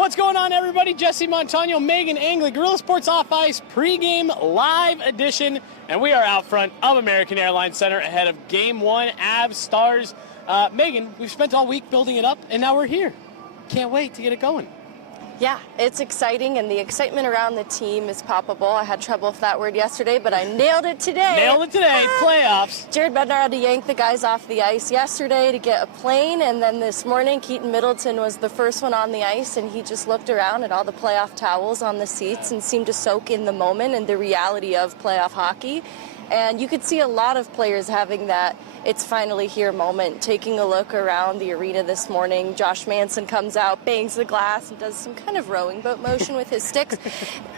What's going on, everybody? Jesse Montano, Meghan, Angley, Gorilla Sports Off Ice pregame live edition, and we are out front of American Airlines Center ahead of Game 1, Avs Stars. Meghan, we've spent all week building it up, and now we're here. Can't wait to get it going. Yeah, it's exciting, and the excitement around the team is palpable. I had trouble with that word yesterday, but I nailed it today. Nailed it today. Playoffs. Jared Bednar had to yank the guys off the ice yesterday to get a plane, and then this morning, Keaton Middleton was the first one on the ice, and he just looked around at all the playoff towels on the seats and seemed to soak in the moment and the reality of playoff hockey. And you could see a lot of players having that it's finally here moment. Taking a look around the arena this morning, Josh Manson comes out, bangs the glass, and does some kind of rowing boat motion with his sticks.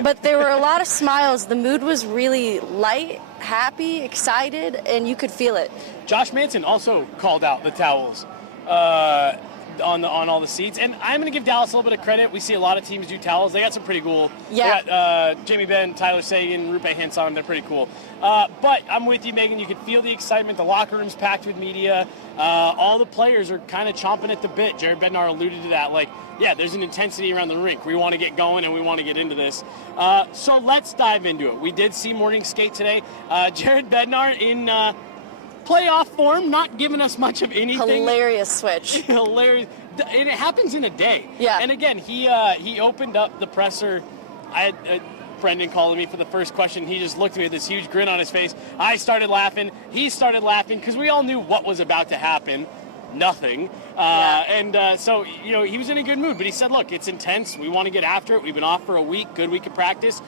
But there were a lot of smiles. The mood was really light, happy, excited, and you could feel it. Josh Manson also called out the towels on all the seats, and I'm going to give Dallas a little bit of credit. We see a lot of teams do towels. They got some pretty cool. Yeah. They got Jamie Benn, Tyler Seguin, Rupe Hanson. They're pretty cool. But I'm with you, Meghan. You could feel the excitement. The locker room's packed with media. All the players are kind of chomping at the bit. Jared Bednar alluded to that. Like, yeah, there's an intensity around the rink. We want to get going, and we want to get into this. So let's dive into it. We did see morning skate today. Jared Bednar in playoff form, not giving us much of anything. Hilarious switch. Hilarious. And it happens in a day. Yeah. And again, he opened up the presser. I had Brendan calling me for the first question. He just looked at me with this huge grin on his face. I started laughing. He started laughing because we all knew what was about to happen. Nothing. So, you know, he was in a good mood. But he said, look, it's intense. We want to get after it. We've been off for a week. Good week of practice.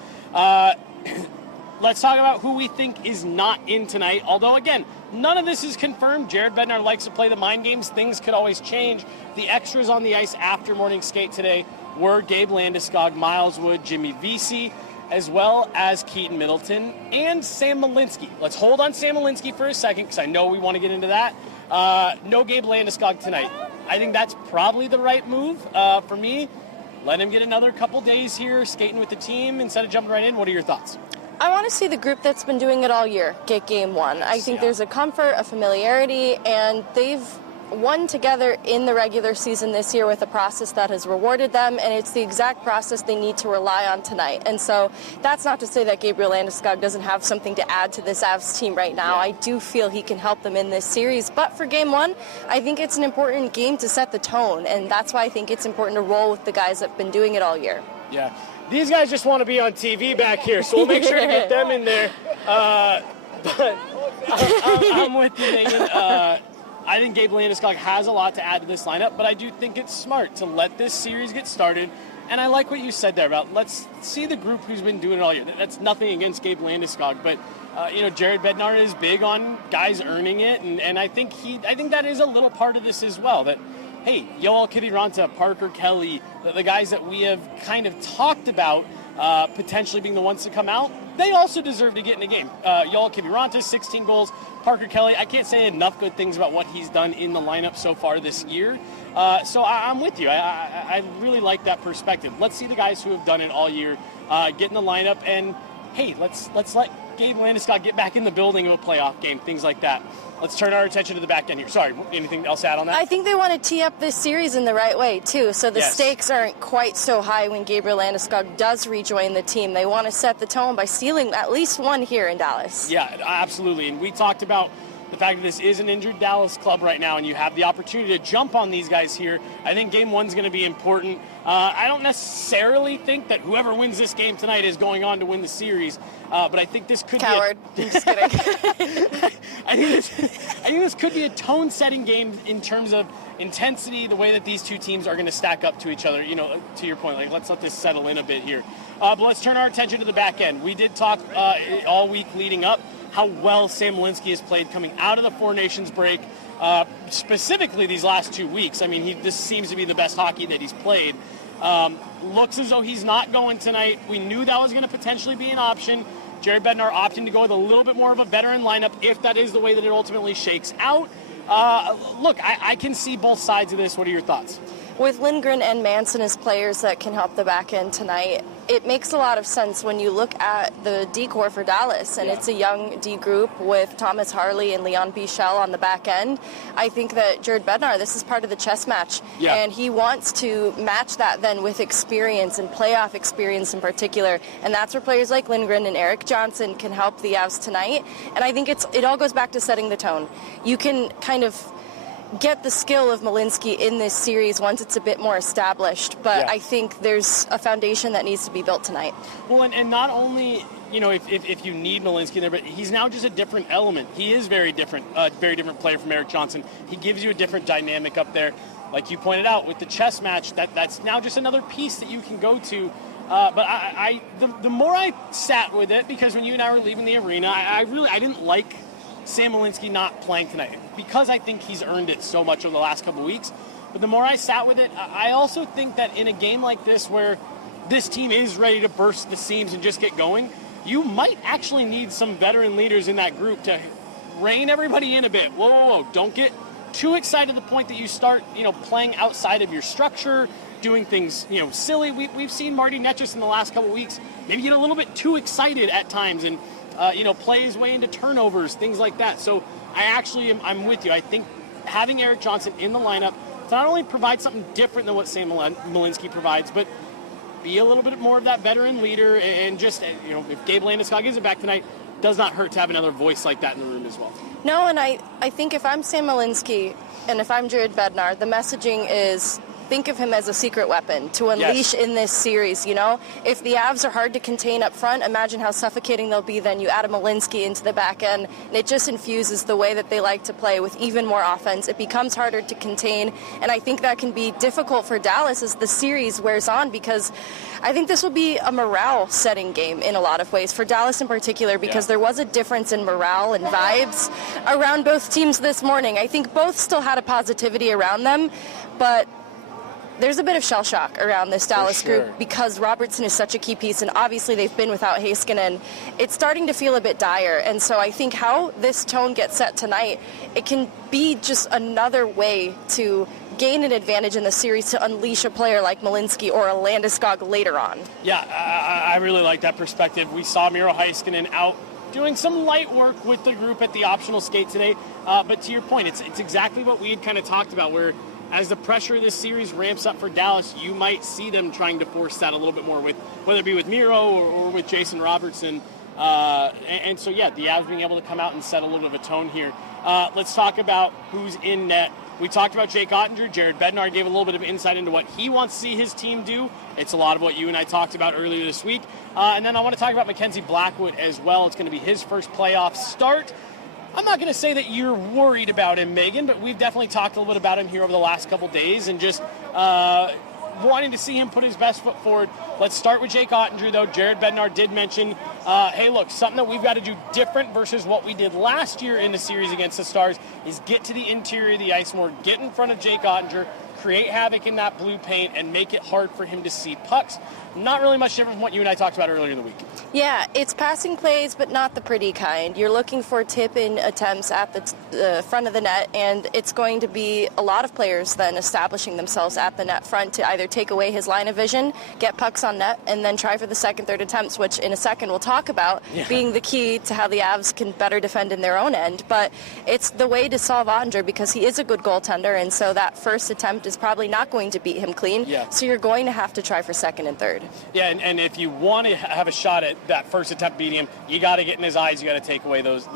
Let's talk about who we think is not in tonight. Although, again, none of this is confirmed. Jared Bednar likes to play the mind games. Things could always change. The extras on the ice after morning skate today were Gabe Landeskog, Miles Wood, Jimmy Vesey, as well as Keaton Middleton and Sam Malinsky. Let's hold on Sam Malinsky for a second because I know we want to get into that. No Gabe Landeskog tonight. I think that's probably the right move for me. Let him get another couple days here skating with the team instead of jumping right in. What are your thoughts? I want to see the group that's been doing it all year get game one. I think there's a comfort, a familiarity, and they've won together in the regular season this year with a process that has rewarded them, and it's the exact process they need to rely on tonight. And so that's not to say that Gabriel Landeskog doesn't have something to add to this Avs team right now. I do feel he can help them in this series. But for game one, I think it's an important game to set the tone, and that's why I think it's important to roll with the guys that have been doing it all year. Yeah. These guys just want to be on TV back here, so we'll make sure to get them in there. But I'm with you, Meghan. I think Gabe Landeskog has a lot to add to this lineup, but I do think it's smart to let this series get started. And I like what you said there about let's see the group who's been doing it all year. That's nothing against Gabe Landeskog, but Jared Bednar is big on guys earning it, and I think that is a little part of this as well. That hey, Yoel Kiviranta, Parker Kelly, the guys that we have kind of talked about potentially being the ones to come out, they also deserve to get in the game. Yoel Kiviranta, 16 goals. Parker Kelly, I can't say enough good things about what he's done in the lineup so far this year. So I'm with you. I really like that perspective. Let's see the guys who have done it all year get in the lineup, and hey, let's let Gabe Landeskog get back in the building of a playoff game, things like that. Let's turn our attention to the back end here. Sorry, anything else to add on that? I think they want to tee up this series in the right way, too, so the stakes aren't quite so high when Gabriel Landeskog does rejoin the team. They want to set the tone by stealing at least one here in Dallas. Yeah, absolutely. And we talked about the fact that this is an injured Dallas club right now, and you have the opportunity to jump on these guys here. I think game one's going to be important. I don't necessarily think that whoever wins this game tonight is going on to win the series, but I think this could be I'm just kidding. I think this could be a tone-setting game in terms of intensity, the way that these two teams are going to stack up to each other. You know, to your point, like let's let this settle in a bit here. But let's turn our attention to the back end. We did talk all week leading up how well Sam Malinsky has played coming out of the Four Nations break, specifically these last 2 weeks. I mean, this seems to be the best hockey that he's played. Looks as though he's not going tonight. We knew that was going to potentially be an option. Jared Bednar opting to go with a little bit more of a veteran lineup if that is the way that it ultimately shakes out. Look, I can see both sides of this. What are your thoughts? With Lindgren and Manson as players that can help the back end tonight, it makes a lot of sense when you look at the D core for Dallas, and it's a young D group with Thomas Harley and Leon Bichel on the back end. I think that Jared Bednar, this is part of the chess match, and he wants to match that then with experience and playoff experience in particular, and that's where players like Lindgren and Eric Johnson can help the Avs tonight. And I think it all goes back to setting the tone. You can kind of get the skill of Malinsky in this series once it's a bit more established, but I think there's a foundation that needs to be built tonight. Well, and not only, if you need Malinsky there, but he's now just a different element. He is very different player from Eric Johnson. He gives you a different dynamic up there. Like you pointed out, with the chess match, that's now just another piece that you can go to. But the more I sat with it, because when you and I were leaving the arena, I didn't like Sam Malinsky not playing tonight, because I think he's earned it so much over the last couple of weeks. But the more I sat with it, I also think that in a game like this where this team is ready to burst the seams and just get going, you might actually need some veteran leaders in that group to rein everybody in a bit. Whoa. Don't get too excited to the point that you start, playing outside of your structure, doing things, silly. We've seen Marty Netchus in the last couple of weeks maybe get a little bit too excited at times and play his way into turnovers, things like that. So I'm with you. I think having Eric Johnson in the lineup to not only provide something different than what Sam Malinsky provides, but be a little bit more of that veteran leader, and just, if Gabe Landeskog isn't back tonight, does not hurt to have another voice like that in the room as well. No, and I think if I'm Sam Malinsky and if I'm Jared Bednar, the messaging is think of him as a secret weapon to unleash in this series, If the Avs are hard to contain up front, imagine how suffocating they'll be then. You add a Malinsky into the back end, and it just infuses the way that they like to play with even more offense. It becomes harder to contain, and I think that can be difficult for Dallas as the series wears on, because I think this will be a morale-setting game in a lot of ways, for Dallas in particular, because there was a difference in morale and vibes around both teams this morning. I think both still had a positivity around them, but there's a bit of shell shock around this Dallas group because Robertson is such a key piece, and obviously they've been without Heiskanen. It's starting to feel a bit dire, and so I think how this tone gets set tonight, it can be just another way to gain an advantage in the series to unleash a player like Malinsky or a Landeskog later on. Yeah, I really like that perspective. We saw Miro Heiskanen out doing some light work with the group at the optional skate today, but to your point, it's exactly what we had kind of talked about, where as the pressure of this series ramps up for Dallas, you might see them trying to force that a little bit more, with whether it be with Miro or with Jason Robertson. And so, the Avs being able to come out and set a little bit of a tone here. Let's talk about who's in net. We talked about Jake Ottinger. Jared Bednar gave a little bit of insight into what he wants to see his team do. It's a lot of what you and I talked about earlier this week. And then I want to talk about Mackenzie Blackwood as well. It's going to be his first playoff start. I'm not going to say that you're worried about him, Meghan, but we've definitely talked a little bit about him here over the last couple days, and just wanting to see him put his best foot forward. Let's start with Jake Ottinger, though. Jared Bednar did mention, hey, look, something that we've got to do different versus what we did last year in the series against the Stars is get to the interior of the ice more, get in front of Jake Ottinger, create havoc in that blue paint, and make it hard for him to see pucks. Not really much different from what you and I talked about earlier in the week. Yeah, it's passing plays, but not the pretty kind. You're looking for tip-in attempts at the front of the net, and it's going to be a lot of players then establishing themselves at the net front to either take away his line of vision, get pucks on net, and then try for the second, third attempts, which in a second we'll talk about being the key to how the Avs can better defend in their own end. But it's the way to solve Ottinger, because he is a good goaltender, and so that first attempt is probably not going to beat him clean. So you're going to have to try for second and third. Yeah, and if you want to have a shot at that first attempt beating him, you got to get in his eyes. You got to take away those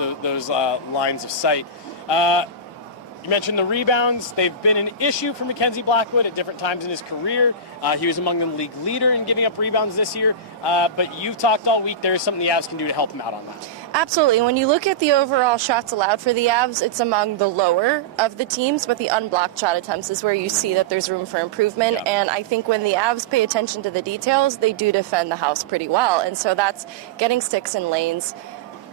lines of sight. You mentioned the rebounds. They've been an issue for Mackenzie Blackwood at different times in his career. He was among the league leader in giving up rebounds this year. But you've talked all week. There's something the Avs can do to help him out on that. Absolutely. When you look at the overall shots allowed for the Avs, it's among the lower of the teams, but the unblocked shot attempts is where you see that there's room for improvement. And I think when the Avs pay attention to the details, they do defend the house pretty well. And so that's getting sticks in lanes,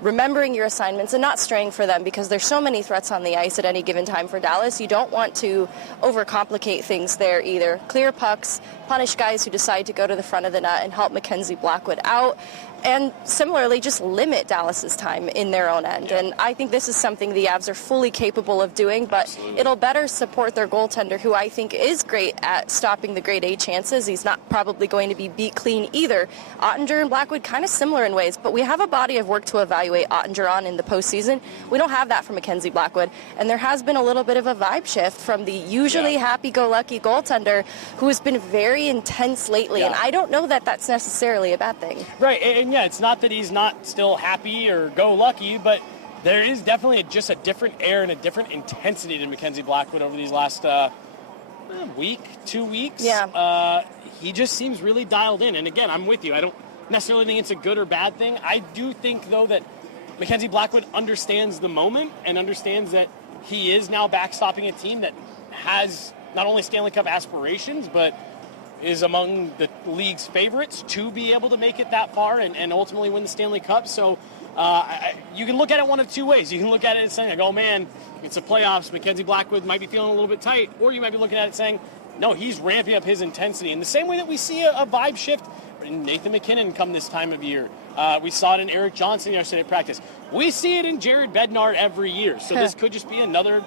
remembering your assignments and not straying for them, because there's so many threats on the ice at any given time for Dallas. You don't want to overcomplicate things there either. Clear pucks, punish guys who decide to go to the front of the net and help Mackenzie Blackwood out. And similarly, just limit Dallas's time in their own end. And I think this is something the Avs are fully capable of doing, but it'll better support their goaltender, who I think is great at stopping the grade A chances. He's not probably going to be beat clean either. Ottinger and Blackwood kind of similar in ways, but we have a body of work to evaluate Ottinger on in the postseason. We don't have that for Mackenzie Blackwood. And there has been a little bit of a vibe shift from the usually happy-go-lucky goaltender who has been very intense lately. And I don't know that that's necessarily a bad thing. Right, and yeah, it's not that he's not still happy or go-lucky, but there is definitely just a different air and a different intensity to Mackenzie Blackwood over these last week, 2 weeks. Yeah. He just seems really dialed in. And again, I'm with you. I don't necessarily think it's a good or bad thing. I do think, though, that Mackenzie Blackwood understands the moment and understands that he is now backstopping a team that has not only Stanley Cup aspirations, but is among the league's favorites to be able to make it that far and ultimately win the Stanley Cup. So you can look at it one of two ways. You can look at it and saying, like, oh, man, it's the playoffs. Mackenzie Blackwood might be feeling a little bit tight. Or you might be looking at it saying, no, he's ramping up his intensity. In the same way that we see a vibe shift in Nathan MacKinnon come this time of year. We saw it in Eric Johnson yesterday at practice. We see it in Jared Bednar every year. So this could just be another,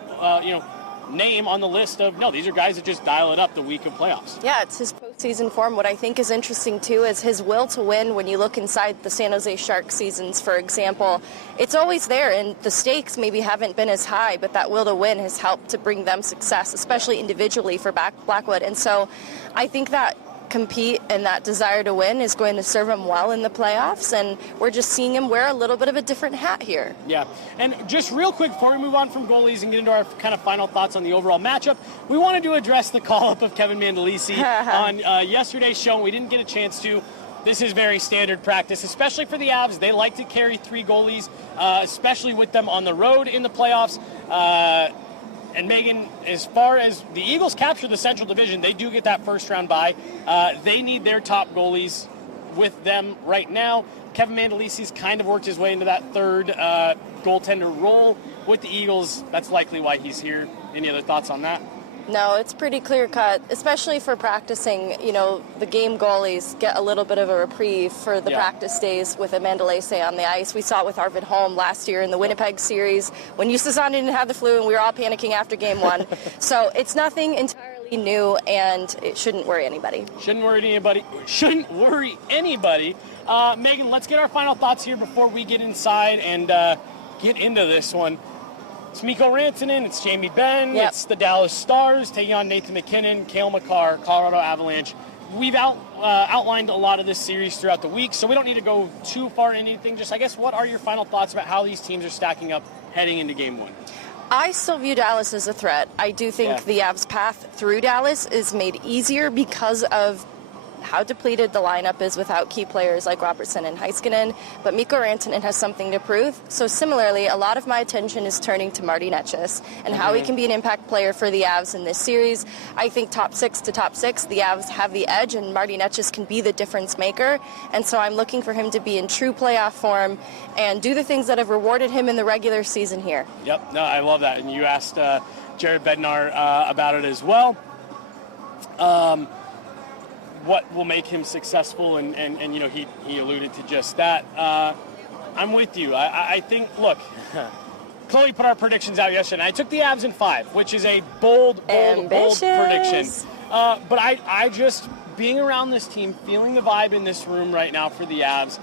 name on the list of, no, these are guys that just dial it up the week of playoffs. Yeah, it's his postseason form. What I think is interesting, too, is his will to win. When you look inside the San Jose Sharks seasons, for example, it's always there, and the stakes maybe haven't been as high, but that will to win has helped to bring them success, especially individually for Blackwood. And so I think that compete and that desire to win is going to serve him well in the playoffs, and we're just seeing him wear a little bit of a different hat here. Yeah, and just real quick before we move on from goalies and get into our kind of final thoughts on the overall matchup, we wanted to address the call-up of Kevin Mandolisi on yesterday's show. We didn't get a chance to. This is very standard practice, especially for the Avs. They like to carry three goalies, especially with them on the road in the playoffs. And Meghan, as far as the Eagles capture the Central Division, they do get that first-round bye. They need their top goalies with them right now. Kevin Mandolisi's kind of worked his way into that third goaltender role with the Eagles. That's likely why he's here. Any other thoughts on that? No, it's pretty clear-cut, especially for practicing. You know, the game goalies get a little bit of a reprieve for the practice days with a Mandolisi on the ice. We saw it with Arvid Holm last year in the Winnipeg series when Justus didn't have the flu and we were all panicking after game one. So it's nothing entirely new, and it shouldn't worry anybody. Shouldn't worry anybody. Meghan, let's get our final thoughts here before we get inside and get into this one. It's Mikko Rantanen, it's Jamie Benn, it's the Dallas Stars taking on Nathan MacKinnon, Cale Makar, Colorado Avalanche. We've outlined a lot of this series throughout the week, so we don't need to go too far into anything. Just, I guess, what are your final thoughts about how these teams are stacking up heading into Game 1? I still view Dallas as a threat. I do think the Avs' path through Dallas is made easier because of how depleted the lineup is without key players like Robertson and Heiskanen, but Mikko Rantanen has something to prove. So similarly, a lot of my attention is turning to Marty Necas and how he can be an impact player for the Avs in this series. I think top 6 to top 6, the Avs have the edge, and Marty Necas can be the difference maker. And so I'm looking for him to be in true playoff form and do the things that have rewarded him in the regular season here. Yep, no, I love that. And you asked Jared Bednar about it as well. What will make him successful, and you know, he alluded to just that. I'm with you. I think, look, Chloe put our predictions out yesterday, and I took the Avs in 5, which is a bold prediction. But I just, being around this team, feeling the vibe in this room right now for the Avs,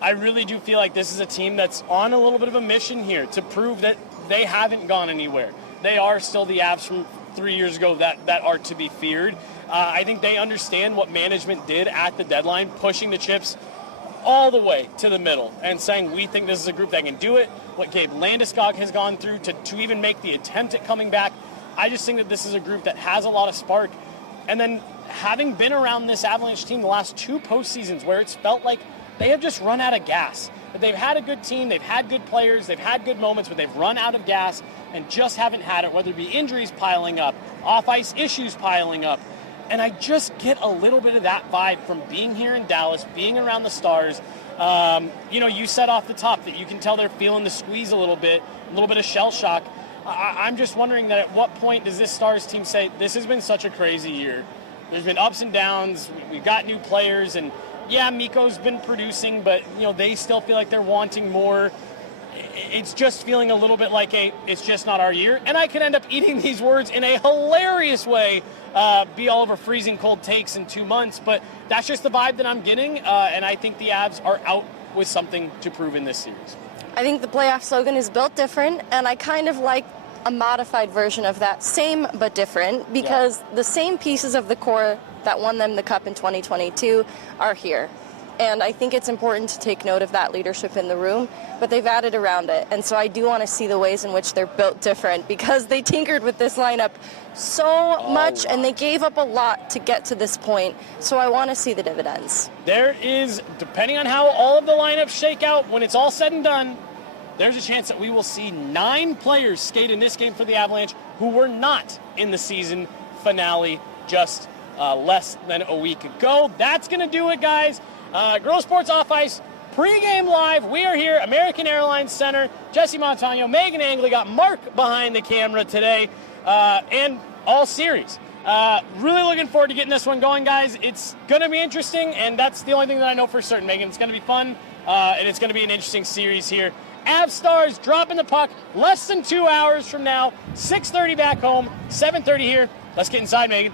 I really do feel like this is a team that's on a little bit of a mission here to prove that they haven't gone anywhere. They are still the Avs from 3 years ago that are to be feared. I think they understand what management did at the deadline, pushing the chips all the way to the middle and saying, we think this is a group that can do it. What Gabe Landeskog has gone through to even make the attempt at coming back. I just think that this is a group that has a lot of spark. And then having been around this Avalanche team the last 2 postseasons where it's felt like they have just run out of gas. But they've had a good team, they've had good players, they've had good moments, but they've run out of gas and just haven't had it, whether it be injuries piling up, off-ice issues piling up. And I just get a little bit of that vibe from being here in Dallas, being around the Stars. You said off the top that you can tell they're feeling the squeeze a little bit of shell shock. I'm just wondering that at what point does this Stars team say, this has been such a crazy year. There's been ups and downs. We've got new players, and yeah, Mikko's been producing, but they still feel like they're wanting more. It's just feeling a little bit like it's just not our year. And I could end up eating these words in a hilarious way, be all over freezing cold takes in 2 months, but that's just the vibe that I'm getting, and I think the Avs are out with something to prove in this series. I think the playoff slogan is built different, and I kind of like a modified version of that, same but different, because the same pieces of the core that won them the Cup in 2022 are here. And I think it's important to take note of that leadership in the room, but they've added around it. And so I do want to see the ways in which they're built different, because they tinkered with this lineup so much and they gave up a lot to get to this point. So I want to see the dividends. There is, depending on how all of the lineups shake out, when it's all said and done, there's a chance that we will see 9 players skate in this game for the Avalanche who were not in the season finale just less than a week ago. That's going to do it, guys. Girl Sports Off Ice, pregame live. We are here, American Airlines Center. Jesse Montano, Meghan Angley got Mark behind the camera today, and all series. Really looking forward to getting this one going, guys. It's going to be interesting, and that's the only thing that I know for certain, Meghan. It's going to be fun, and it's going to be an interesting series here. Avs Stars dropping the puck less than 2 hours from now, 6:30 back home, 7:30 here. Let's get inside, Meghan.